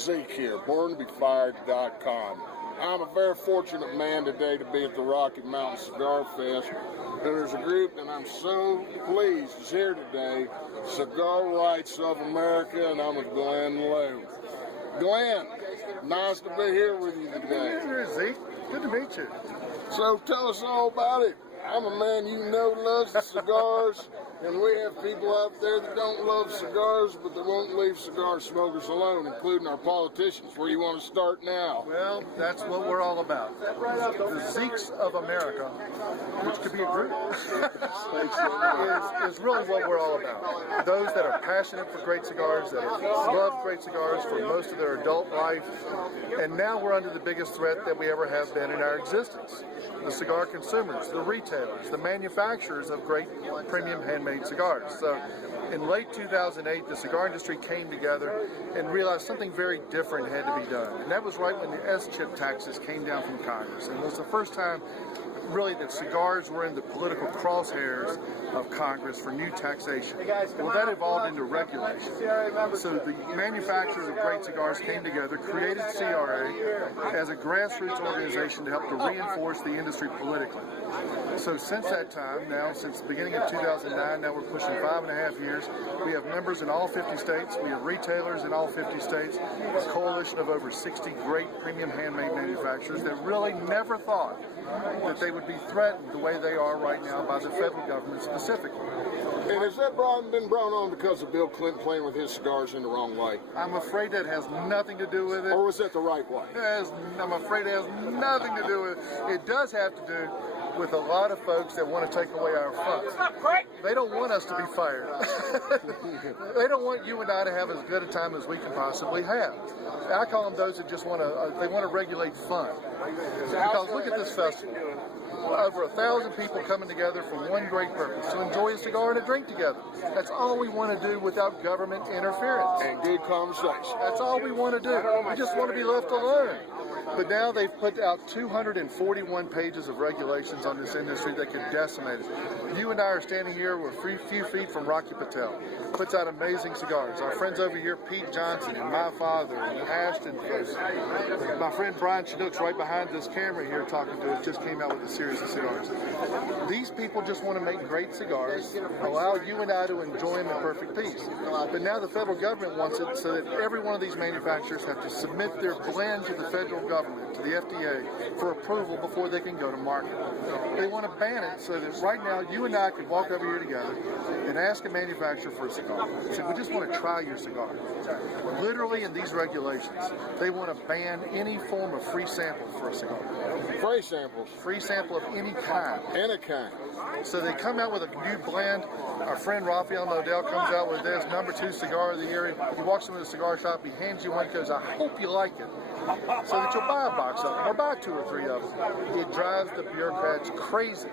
Zeke here, borntobefired.com. I'm a very fortunate man today to be at the Rocky Mountain Cigar Fest. And there's a group that I'm so pleased is here today, Cigar Rights of America, and I'm with Glen. Glen, nice to be here with you today. Good to be here, Zeke. Good to meet you. So tell us all about it. I'm a man you know loves the cigars, and we have people out there that don't love cigars, but they won't leave cigar smokers alone, including our politicians. Where do you want to start now? Well, that's what we're all about. The Zekes of America, which could be a group, is really what we're all about. Those that are passionate for great cigars, that love great cigars for most of their adult life, and now we're under the biggest threat that we ever have been in our existence. The cigar consumers, the retailers, the manufacturers of great premium handmade cigars. So in late 2008, the cigar industry came together and realized something very different had to be done. And that was right when the S-chip taxes came down from Congress. And it was the first time really that cigars were in the political crosshairs of Congress for new taxation. Well, that evolved into regulation. So the manufacturers of great cigars came together, created CRA as a grassroots organization to help to reinforce the industry politically. So since that time, now since the beginning of 2009, now we're pushing 5.5 years. We have members in all 50 states. We have retailers in all 50 states. A coalition of over 60 great premium handmade manufacturers that really never thought that they would be threatened the way they are right now by the federal government specifically. And has that been brought on because of Bill Clinton playing with his cigars in the wrong way? I'm afraid that has nothing to do with it. Or was that the right way? I'm afraid it has nothing to do with it. It does have to do with a lot of folks that want to take away our funds. They don't want us to be fired. They don't want you and I to have as good a time as we can possibly have. I call them those that just want to regulate fun. Because look at this festival. Over 1,000 people coming together for one great purpose, to enjoy a cigar and a drink together. That's all we want to do without government interference. And good conversation. That's all we want to do. We just want to be left alone. But now they've put out 241 pages of regulations on this industry that could decimate it. You and I are standing here, we're a few feet from Rocky Patel. Puts out amazing cigars. Our friends over here, Pete Johnson and my father and Ashton folks. My friend Brian Chinook's right behind this camera here talking to us, just came out with a series of cigars. These people just want to make great cigars, allow you and I to enjoy them in perfect peace. But now the federal government wants it so that every one of these manufacturers have to submit their blend to the federal government, to the FDA, for approval before they can go to market. They want to ban it so that right now you and I can walk over here together and ask a manufacturer for a cigar. Say, we just want to try your cigar. Literally in these regulations, they want to ban any form of free sample for a cigar. Free samples? Free sample of any kind. Any kind. So they come out with a new blend. Our friend Raphael Nodell comes out with this #2 cigar of the year. He walks into the cigar shop, he hands you one, he goes, I hope you like it, so that you'll buy a box of them or buy 2 or 3 of them. It drives the bureaucrats crazy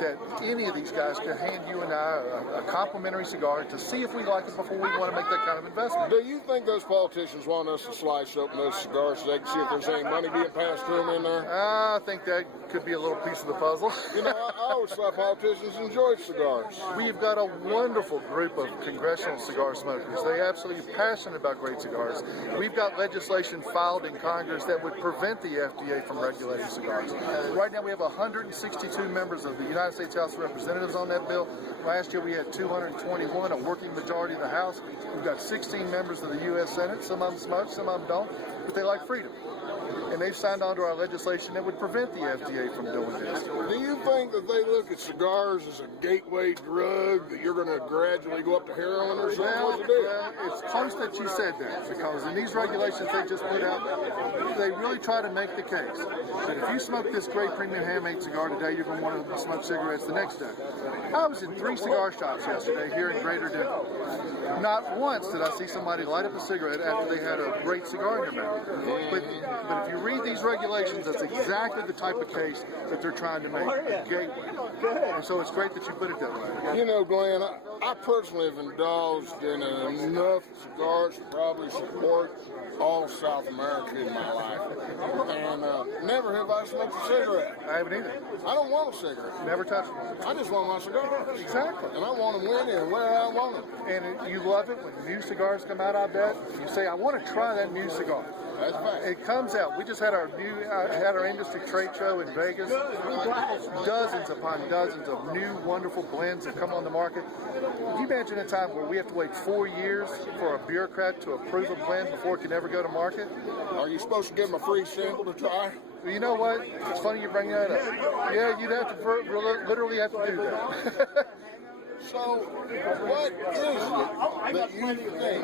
that any of these guys can hand you and I a complimentary cigar to see if we like it before we want to make that kind of investment. Do you think those politicians want us to slice open those cigars so they can see if there's any money being passed to them in there? I think that could be a little piece of the puzzle. You know, I always thought politicians enjoyed cigars. We've got a wonderful group of congressional cigar smokers. They're absolutely passionate about great cigars. We've got legislation filed in Congress that would prevent the FDA from regulating cigars. Right now we have 162 members of the United States House of Representatives on that bill. Last year we had 221, a working majority of the House. We've got 16 members of the U.S. Senate. Some of them smoke, some of them don't, but they like freedom. And they've signed on to our legislation that would prevent the FDA from doing this. Do you think that they look at cigars as a gateway drug, that you're going to gradually go up to heroin or something? Well, it's close that you said that, because in these regulations they just put out, they really try to make the case that if you smoke this great premium handmade cigar today, you're going to want to smoke cigarettes the next day. I was in 3 cigar shops yesterday here in Greater Denver. Not once did I see somebody light up a cigarette after they had a great cigar in their mouth. But But if you read these regulations, that's exactly the type of case that they're trying to make, a gateway. And so it's great that you put it that way. You know, Glenn, I personally have indulged in enough cigars to probably support all South America in my life. And never have I smoked a cigarette. I haven't either. I don't want a cigarette. Never touched them. I just want my cigars. Exactly. And I want them when and where I want them. And you love it when new cigars come out, I bet. You say, I want to try that new cigar. That's fact. It comes out. We just had our industry trade show in Vegas. Dozens upon dozens of new wonderful blends have come on the market. Can you imagine a time where we have to wait 4 years for a bureaucrat to approve a blend before it can ever go to market? Are you supposed to give them a free sample to try? Well, you know what? It's funny you bring that up. Yeah, you'd have to literally have to do that. So, what is it that you think?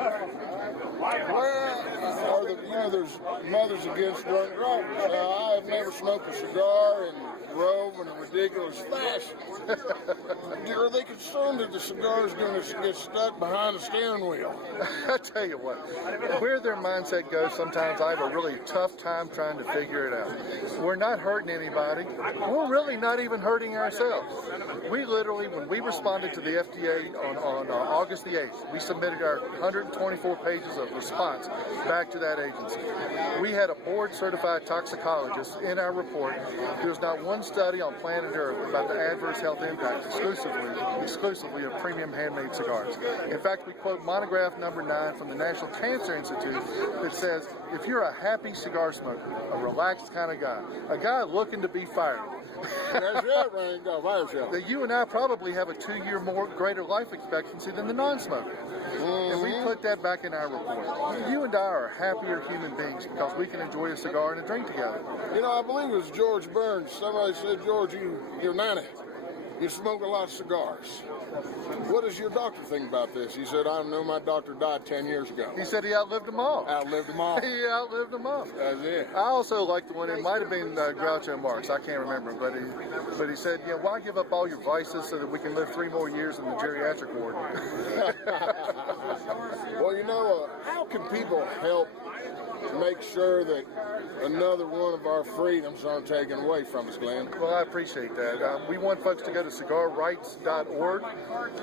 Where are the, there's Mothers Against Drunk Drivers. I have never smoked a cigar and drove in a ridiculous fashion. Are they concerned that the cigar is going to get stuck behind the steering wheel? I tell you what, where their mindset goes, sometimes I have a really tough time trying to figure it out. We're not hurting anybody. We're really not even hurting ourselves. We literally, when we responded to the FDA on August the 8th, we submitted our 124 pages of response back to that agency. We had a board-certified toxicologist in our report. There's not one study on planet Earth about the adverse health impact exclusively of premium handmade cigars. In fact, we quote monograph number 9 from the National Cancer Institute that says, if you're a happy cigar smoker, a relaxed kind of guy, a guy looking to be fired, that's right, Ryan. Go fire yourself. that you and I probably have a 2-year more greater life expectancy than the non-smoker. And we put that back in our report. You and I are happier human beings because we can enjoy a cigar and a drink together. You know, I believe it was George Burns. Somebody said, George, you're 90. You smoke a lot of cigars. What does your doctor think about this? He said, I know my doctor died 10 years ago. He said he outlived them all. Outlived them all. He outlived them all. That's it. I also like the one, it might have been Groucho Marx, I can't remember, but he said, why give up all your vices so that we can live 3 more years in the geriatric ward? Well, how can people help make sure that another one of our freedoms aren't taken away from us, Glenn? Well, I appreciate that. We want folks to go to cigarrights.org,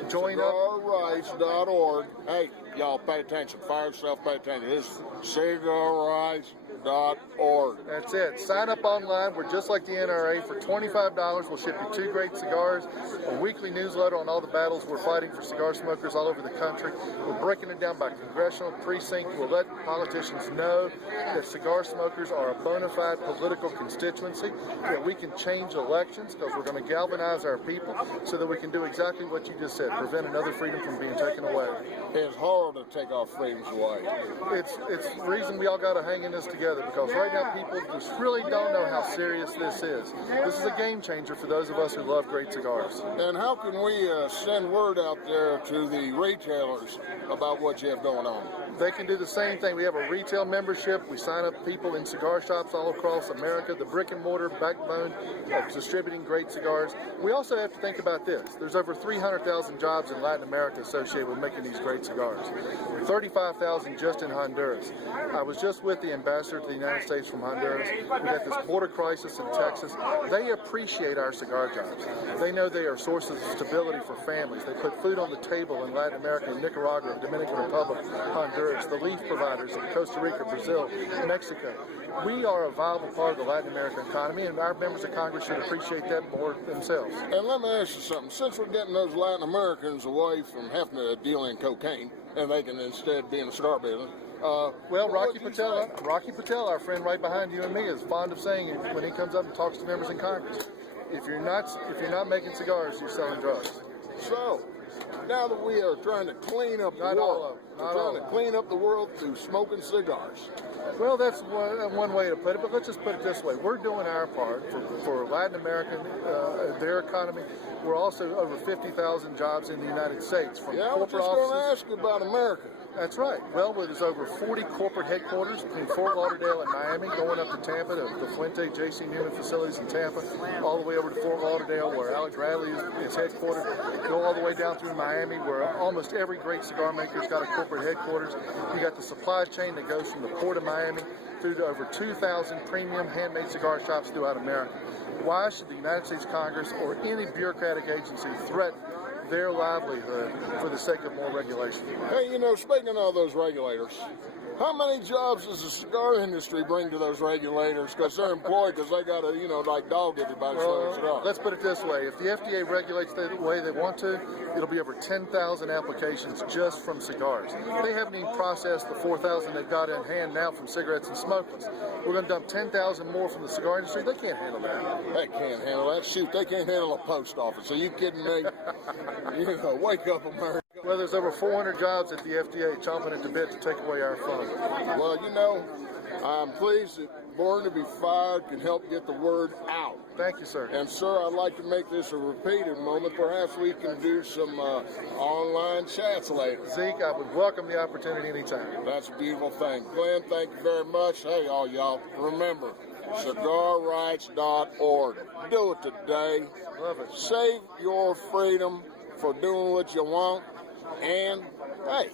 join up. Cigarrights.org. Hey, y'all, pay attention. Fire yourself, pay attention. It's cigarrights.org. That's it. Sign up online. We're just like the NRA. For $25, we'll ship you 2 great cigars, a weekly newsletter on all the battles we're fighting for cigar smokers all over the country. We're breaking it down by congressional precinct. We'll let politicians know that cigar smokers are a bona fide political constituency, that we can change elections because we're going to galvanize our people so that we can do exactly what you just said, prevent another freedom from being taken away. It's hard to take our freedoms away. It's the reason we all got to hang in this together, because right now people just really don't know how serious this is. This is a game changer for those of us who love great cigars. And how can we send word out there to the retailers about what you have going on? They can do the same thing. We have a retail membership. We sign up people in cigar shops all across America, the brick and mortar backbone of distributing great cigars. We also have to think about this. There's over 300,000 jobs in Latin America associated with making these great cigars. 35,000 just in Honduras. I was just with the ambassador to the United States from Honduras. We got this border crisis in Texas. They appreciate our cigar jobs. They know they are sources of stability for families. They put food on the table in Latin America, Nicaragua, Dominican Republic, Honduras, the leaf providers in Costa Rica, Brazil, Mexico. We are a viable part of the Latin American economy, and our members of Congress should appreciate that more themselves. And let me ask you something. Since we're getting those Latin Americans away from having to deal in cocaine, and they can instead be in the cigar business, well, Rocky Patel, our friend right behind you and me, is fond of saying when he comes up and talks to members in Congress, if you're not making cigars, you're selling drugs. So, now that we are trying to clean up the world, we're trying to clean up the world through smoking cigars. Well, that's one way to put it, but let's just put it this way. We're doing our part for Latin American, their economy. We're also over 50,000 jobs in the United States. From yeah, I was just going to ask you about America. That's right. Well, there's over 40 corporate headquarters between Fort Lauderdale and Miami, going up to Tampa, to the Fuente J.C. Newman facilities in Tampa, all the way over to Fort Lauderdale, where Alex Bradley is headquartered, go all the way down through Miami, where almost every great cigar maker's got a corporate headquarters. You got the supply chain that goes from the port of Miami through to over 2,000 premium handmade cigar shops throughout America. Why should the United States Congress or any bureaucratic agency threaten their livelihood for the sake of more regulation? Hey, you know, speaking of those regulators, how many jobs does the cigar industry bring to those regulators? Because they're employed because they got to, you know, like dog everybody slows it up. Let's put it this way. If the FDA regulates the way they want to, it'll be over 10,000 applications just from cigars. They haven't even processed the 4,000 they've got in hand now from cigarettes and smokeless. We're going to dump 10,000 more from the cigar industry. They can't handle that. They can't handle that. Shoot, they can't handle a post office. Are you kidding me? You know, wake up, America. Well, there's over 400 jobs at the FDA chomping at the bit to take away our funds. Well, you know, I'm pleased that Born to be Fired can help get the word out. Thank you, sir. And, sir, I'd like to make this a repeated moment. Perhaps we can do some online chats later. Zeke, I would welcome the opportunity anytime. That's a beautiful thing. Glenn, thank you very much. Hey, all y'all, remember, cigarrights.org. Do it today. Love it. Save your freedom for doing what you want. And, hey,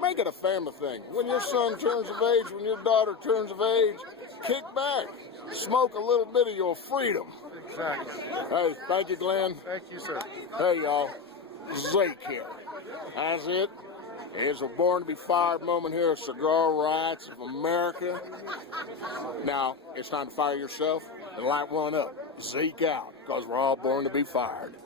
make it a family thing. When your son turns of age, when your daughter turns of age, kick back. Smoke a little bit of your freedom. Exactly. Hey, thank you, Glenn. Thank you, sir. Hey, y'all. Zeke here. That's it. It's a Born to be Fired moment here at Cigar Rights of America. Now, it's time to fire yourself and light one up. Zeke out, because we're all born to be fired.